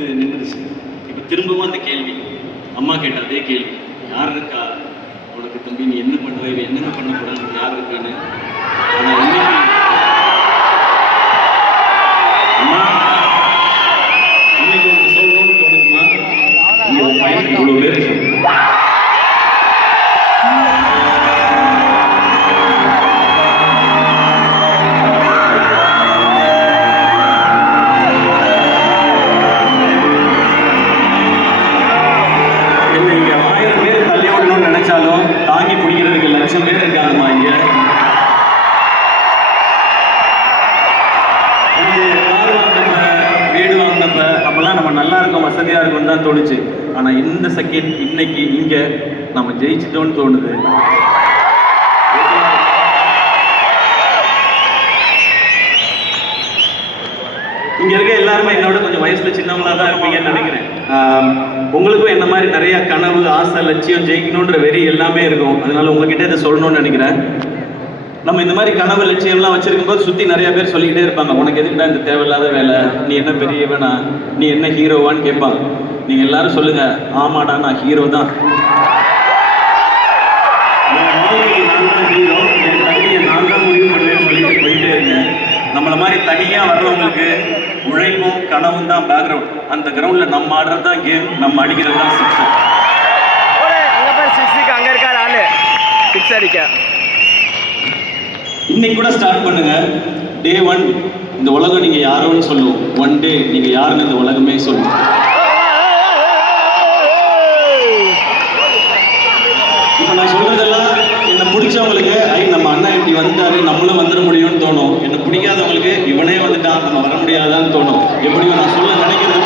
வந்து நின்றுச்சு. இப்போ திரும்பவும் அந்த கேள்வி, அம்மா கேட்ட அதே கேள்வி, யார் இருக்கா உனக்கு தம்பி, நீ என்ன பண்ணுவ, இவன் என்னென்ன பண்ண போறான்னு யார் இருக்கான்னு. ஆனால் இன்னைக்கு அம்மா இன்னைக்கு உனக்கு சொல்லணும்னு தோணுதுமா, இங்கே உன் பையனுக்கு இவ்வளோ பேர் இருக்கு. தாங்கி பிடிக்கிறதுக்கு லட்சம் பேர் இருக்காங்கம்மா இங்க. கார் வாங்கினப்ப, வீடு வாங்கினப்ப அப்பெல்லாம் நம்ம நல்லா இருக்கோம், வசதியா இருக்கும்னு தான் தோணுச்சு. ஆனா இந்த செகண்ட் இன்னைக்கு இங்க நம்ம ஜெயிச்சிட்டோம்னு தோணுது. இங்க இருக்க எல்லாருமே என்னோட கொஞ்சம் வயசுல சின்னவங்களா தான் இருப்பீங்கன்னு நினைக்கிறேன். உங்களுக்கும் என்ன மாதிரி நிறைய கனவு, ஆசை, லட்சியம், ஜெயிக்கணுன்ற வெறி எல்லாமே இருக்கும். அதனால உங்ககிட்ட இதை சொல்லணும்னு நினைக்கிறேன். நம்ம இந்த மாதிரி கனவு, லட்சியம்லாம் வச்சிருக்கும் போது சுத்தி நிறைய பேர் சொல்லிக்கிட்டே இருப்பாங்க, உனக்கு எதுக்குடா இந்த தேவையில்லாத வேலை, நீ என்ன பெரியவனா, நீ என்ன ஹீரோவான்னு கேட்பாங்க. நீங்க எல்லாரும் சொல்லுங்க, ஆமாடா நான் ஹீரோ தான். ஹீரோ, என் தகுதியை நான் தான் முடிவு பண்ணுவேன்னு சொல்லிட்டு போயிட்டே இருங்க. நம்மள மாதிரி தனியா வர்றவங்களுக்கு உழைப்பும் கனவும் தான் பேக்ரவுண்ட். அந்த கிரவுண்ட்ல நம்ம ஆடுறது தான் கேம், நம்ம அடிக்கிறது தான் சிக்ஸ். அங்க பாரு சிக்ஸுக்கு அங்க இருக்காரு ஆளு சிக்ஸ் அடிக்க. இன்னைக்கு கூட ஸ்டார்ட் பண்ணுங்க. டே 1 இந்த உலகம் நீங்க யாரோன்னு சொல்லும். ஒன் டே நீங்க யாருன்னு இந்த உலகமே சொல்லும். இப்போ நான் சொல்றதெல்லாம் என்னை பிடிச்சவங்களுக்கு நம்ம அண்ணா இப்படி வந்துட்டாரு, நம்மளும் வந்துட முடியும்னு தோணும். என்னை பிடிக்காதவங்களுக்கு இவனே வந்துட்டான், நம்ம வர முடியாதான்னு தோணும். எப்படியும் நான் சொல்ல நினைக்கிறது